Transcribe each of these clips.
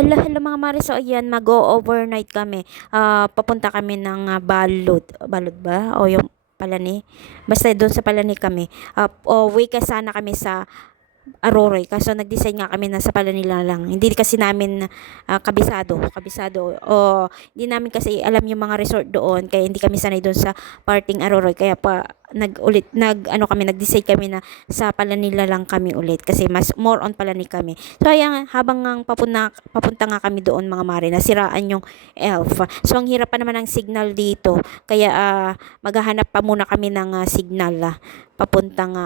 Hala, hala mga Mare, so ayan, mag-o-overnight kami. Papunta kami ng Balud. Balud ba? O yung Palani? Basta doon sa Palani kami. Uwi ka sana kami sa Aroroy. Kaso nag-decide nga kami na sa Palanila lang. Hindi kasi namin kabisado. O hindi namin kasi alam yung mga resort doon kaya hindi kami sanay doon sa parting Aroroy. Kaya pa nag-decide kami na sa Palanila lang kami ulit kasi mas more on Palani kami. So ayan, habang nga papunta nga kami doon mga Mare, nasiraan yung elf. So ang hirap pa naman ng signal dito. Kaya maghahanap pa muna kami ng signal papuntang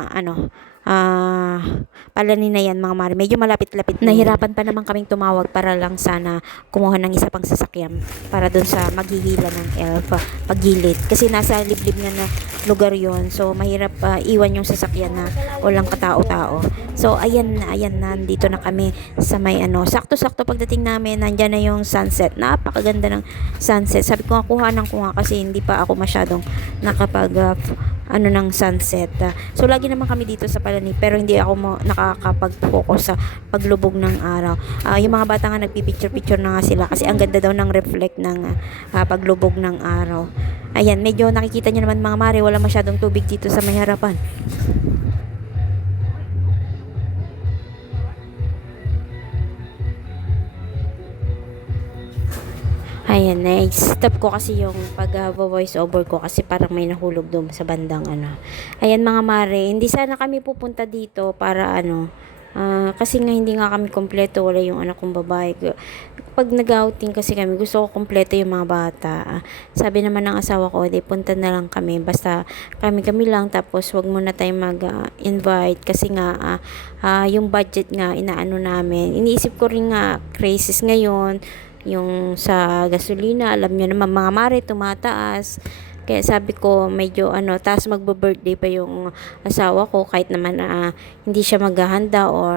ah Palani na yan mga Mare. Medyo malapit-lapit. Nahirapan pa naman kaming tumawag para lang sana kumuha ng isa pang sasakyan para doon sa maghihila ng elf paggilid. Kasi nasa liblib nga na lugar yon. So mahirap iwan yung sasakyan na walang katao-tao. So ayan na, dito na kami sa may sakto-sakto pagdating namin, nandiyan na yung sunset. Napakaganda ng sunset. Sabi ko nga kuhanan ko nga kasi hindi pa ako masyadong nakapag ng sunset. So lagi naman kami dito sa Palani pero hindi ako nakakapag-focus sa paglubog ng araw. Yung mga bata nga nagpipicture-picture na nga sila kasi ang ganda daw ng reflect ng paglubog ng araw. Ayan, medyo nakikita nyo naman mga Mare, wala masyadong tubig dito sa may harapan. Ayan, na-stop ko kasi yung pag-voice over ko kasi parang may nahulog doon sa bandang Ayan mga Mare, hindi sana kami pupunta dito para kasi nga hindi nga kami kompleto, wala yung anak kong babae. Pag nag-outing kasi kami, gusto ko kompleto yung mga bata. Sabi naman ng asawa ko, di punta na lang kami, basta kami lang, tapos wag muna tayong mag-invite kasi nga yung budget nga inaano namin. Iniisip ko rin nga crisis ngayon, yung sa gasolina, alam niyo naman mga Mare, tumataas. Kaya sabi ko medyo tapos magbo-birthday pa yung asawa ko kahit naman hindi siya maghahanda or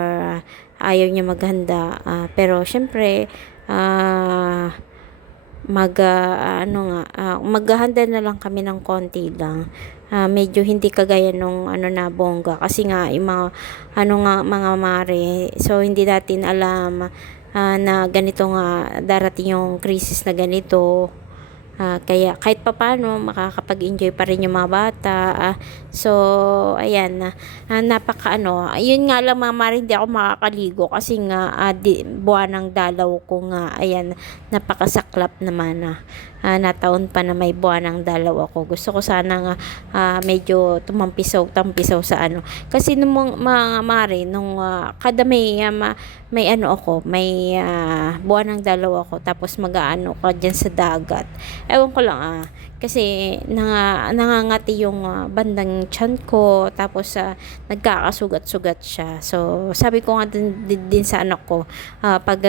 ayaw niya maghanda. Pero syempre maghahanda na lang kami ng konti lang. Medyo hindi kagaya nung na bongga kasi nga yung mga mga Mare, so hindi natin alam na ganito nga darating yung crisis na ganito. Kaya kahit papaano makakapag-enjoy pa rin yung mga bata. So ayan, ayun nga lang mga Mare, hindi ako makakaligo kasi nga buwan ng dalaw ko nga. Ayan, napakasaklap naman nataon pa na may buwan ng dalaw ako. Gusto ko sana nga medyo tampisaw sa kasi nung mga Mare, nung kada may ako, may buwan ng dalaw ako, tapos mag-aano ka dyan sa dagat. Ewan ko lang kasi nangangati yung bandang tiyan ko, tapos nagkakasugat-sugat siya. So sabi ko nga din sa anak ko, pag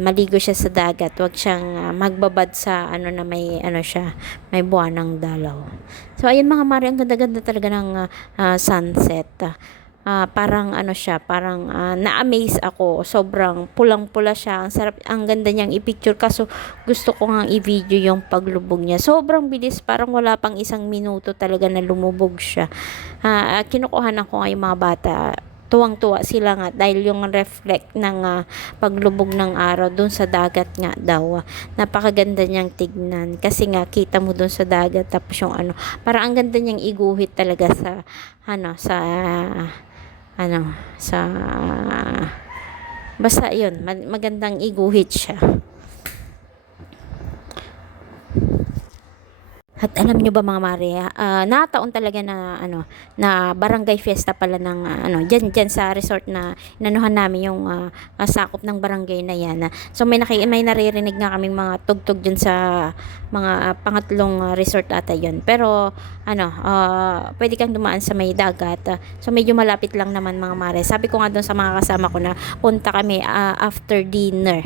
maligo siya sa dagat, wag siyang magbabad sa na may siya, may buwan ng dalaw. So ayun mga Mare, ang ganda-ganda talaga ng sunset. Parang siya, parang na-amaze ako. Sobrang pulang-pula siya. Ang sarap, ang ganda niyang i-picture kaso gusto ko nga i-video yung paglubog niya. Sobrang bilis, parang wala pang 1 minuto talaga na lumubog siya. Kinukuhanan ko nga yung mga bata. Tuwang-tuwa sila nga dahil yung reflect ng paglubog ng araw doon sa dagat nga daw. Napakaganda niyang tignan kasi nga kita mo doon sa dagat, tapos yung parang ang ganda niyang iguhit talaga sa sa basta yun, magandang iguhit siya. At alam nyo ba mga Mare, nataon talaga na na barangay fiesta pala ng diyan sa resort na inanuhan namin yung sakop ng barangay na yan. So may naririnig nga kaming mga tugtog diyan sa mga pangatlong resort ata yun. Pero pwede kang dumaan sa may dagat. So medyo malapit lang naman mga Mare. Sabi ko nga doon sa mga kasama ko na punta kami after dinner.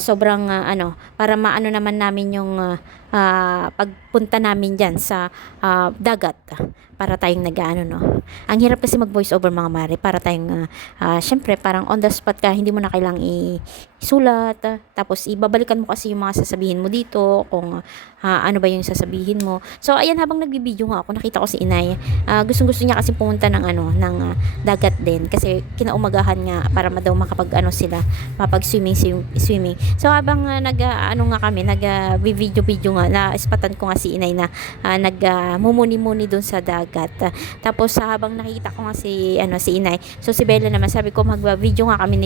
Sobrang para maano naman namin yung pagpunta namin dyan sa dagat para tayong no. Ang hirap kasi mag voice over mga Mare, para tayong syempre parang on the spot ka, hindi mo na kailangang isulat, tapos ibabalikan mo kasi yung mga sasabihin mo dito, kung ano ba yung sasabihin mo. So ayan, habang nagbibideo nga ako, nakita ko si inay, gustong-gusto niya kasi pumunta ng dagat din, kasi kinaumagahan nga para daw makapag sila, mapag swimming. So habang nga kami, video nga, na ispatan ko nga si inay na mumuni-muni dun sa dagat. Tapos habang nakita ko nga si inay, so si Bella naman, sabi ko magba-video nga kami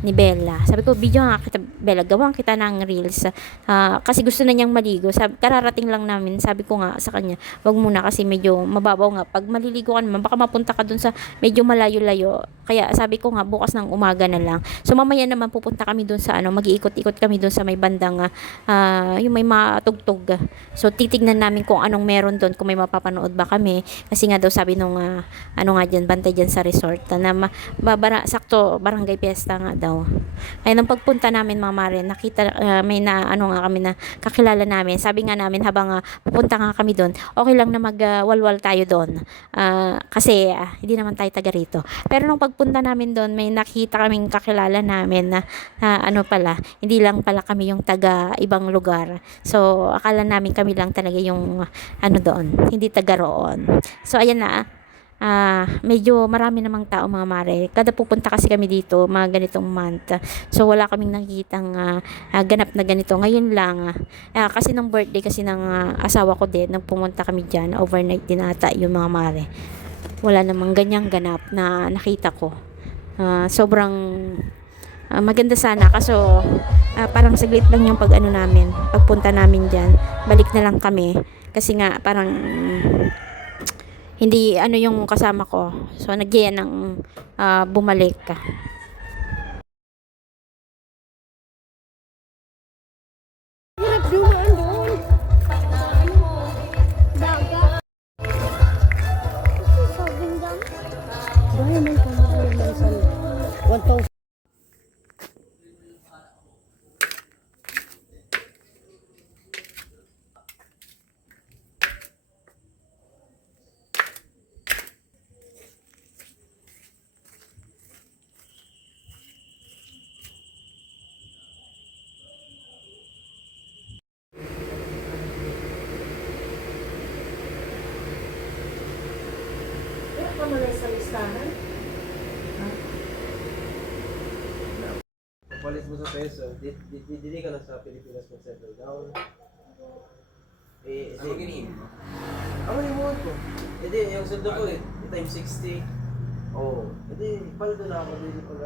ni Bella. Sabi ko, video nga kita, Bella, gawan kita ng reels. Kasi gusto na niyang maligo. Kararating lang namin. Sabi ko nga sa kanya, wag muna kasi medyo mababaw nga. Pag maliligo ka naman, baka mapunta ka dun sa medyo malayo-layo. Kaya sabi ko nga, bukas ng umaga na lang. So mamaya naman pupunta kami dun sa mag-iikot-ikot kami dun sa may bandang yung may matugtog. So titignan namin kung anong meron dun, kung may mapapanood ba kami. Kasi nga daw sabi nung nga dyan, bantay dyan sa resort na sakto barangay fiesta nga daw. Ay nung pagpunta namin mga mare, nakita may nga kami na kakilala namin. Sabi nga namin habang pupunta nga kami doon, okay lang na magwalwal tayo doon. Kasi hindi naman tayo taga rito. Pero nung pagpunta namin doon, may nakita kaming kakilala namin na pala, hindi lang pala kami yung taga ibang lugar. So akala namin kami lang talaga yung doon, hindi taga roon. So ayan na, medyo marami namang tao mga mare. Kada pupunta kasi kami dito, mga ganitong month. So wala kaming nakikitang ganap na ganito. Ngayon lang, kasi nung birthday kasi ng asawa ko din, nang pumunta kami dyan, overnight din ata yung mga mare. Wala namang ganyang ganap na nakita ko. Sobrang maganda sana, kaso parang saglit lang yung pagpunta namin dyan. Balik na lang kami. Kasi nga parang hindi yung kasama ko, so nagyaya ng bumalik ka. Kamalay sa listahan? Palit mo sa peso, dili ka na sa Pilipinas mag-settle down. Ano gini? Ano yung mo ko? Hindi, yung sundo ko times 60. Palit na ako, dili pag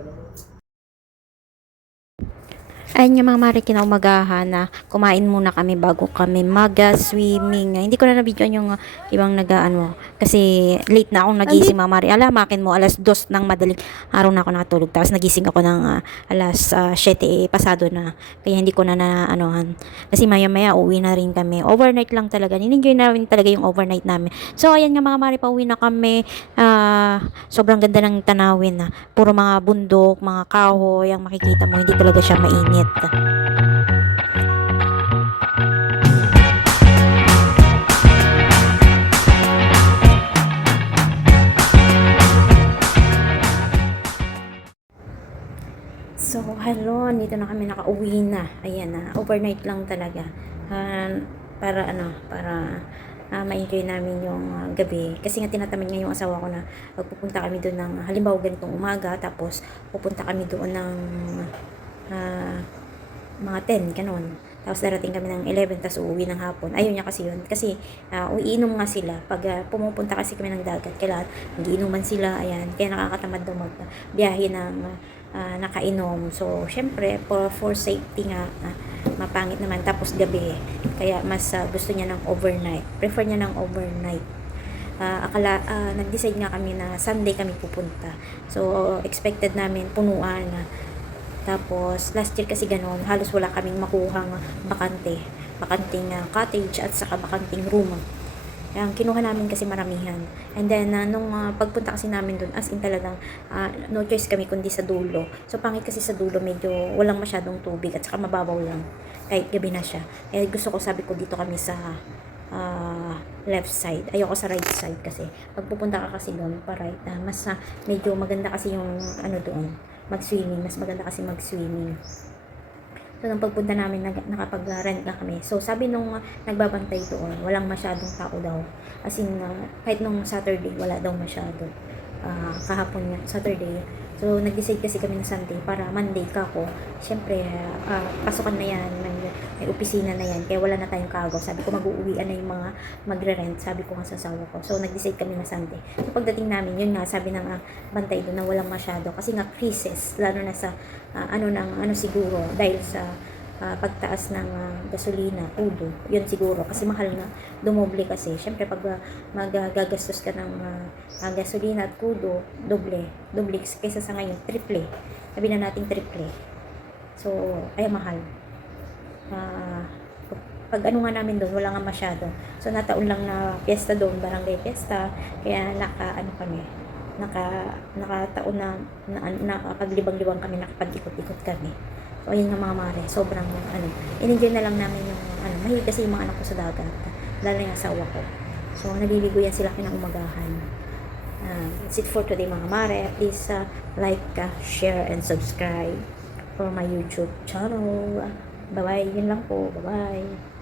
Ayun yung mga mare, kinaumagahan na kumain muna kami bago kami mag-swimming. Hindi ko na na-video yung ibang kasi late na akong nagising mga mare. Alamakin mo, alas 2 ng madaling araw na ako nakatulog. Tapos nagising ako ng alas 7 pasado na. Kaya hindi ko na kasi maya-maya uwi na rin kami. Overnight lang talaga. Ninenjoy na rin talaga yung overnight namin. So ayan nga mga mare, pauwi na kami. Sobrang ganda ng tanawin. Puro mga bundok, mga kahoy ang makikita mo. Hindi talaga siya mainit. So, hello, dito na kami nakauwi na. Ayan na, overnight lang talaga. Para ma-enjoy namin yung gabi. Kasi nga tinatamad nga yung asawa ko na magpupunta kami doon ng halimbawa ganitong umaga, tapos pupunta kami doon ng mga 10, ganun. Tapos darating kami ng 11, tapos uuwi ng hapon. Ayaw niya kasi yun. Kasi uiinom nga sila. Pag pumupunta kasi kami ng dagat, kailangan mag-iinuman sila. Ayan. Kaya nakakatamad daw magbiyahe ng nakainom. So, syempre, for safety nga, mapangit naman. Tapos gabi. Kaya mas gusto niya ng overnight. Prefer niya ng overnight. Nag-decide nga kami na Sunday kami pupunta. So, expected namin punuan na. Tapos, last year kasi ganoon, halos wala kaming makuhang bakanting cottage at saka bakanting room. Ang kinuha namin kasi maramihan. And then, nung pagpunta kasi namin dun, as in talagang no choice kami kundi sa dulo. So, pangit kasi sa dulo, medyo walang masyadong tubig at saka mababaw lang. Kahit gabi na siya. Eh, gusto ko, sabi ko, dito kami sa left side. Ayoko sa right side kasi. Pag pupunta ka kasi doon, pa right, mas medyo maganda kasi yung doon. Mag-swimming. Mas maganda kasi mag-swimming. So, nung pagpunta namin, nakapag-rent na kami. So, sabi nung nagbabantay doon, walang masyadong tao daw. As in, kahit nung Saturday, wala daw masyado. Kahapon nga, Saturday. So, nag-decide kasi kami na Sunday para Monday ka ko. Siyempre, pasukan na yan, may opisina na yan, kaya wala na tayong kagaw. Sabi ko, mag-uuwian na yung mga magre-rent, sabi ko nga sa asawa ko. So, nag-decide kami na Sunday. So, pagdating namin, yun nga, sabi ng bantay doon na walang masyado. Kasi nga, crisis, lalo na sa, ano siguro, dahil sa pagtaas ng gasolina, udo, yun siguro, kasi mahal na, dumoble kasi, syempre pag magagastos ka ng gasolina at kudo, doble, kaysa sa ngayon, triple, sabi na natin triple, so, ay mahal, pag ano nga namin doon, wala nga masyado, so nataon lang na piyesta doon, barangay piyesta, kaya nakataon na nakapaglibang-libang kami, nakapag-ikot-ikot kami. So, ayun nga mga mare, sobrang in-enjoy na lang namin yung mahilig kasi yung mga anak ko sa dagat, lalo na yung asawa ko. So, naliligo yan sila kinang-umagahan. That's it for today mga mare. Please like, share, and subscribe for my YouTube channel. Bye-bye. Yun lang po. Bye-bye.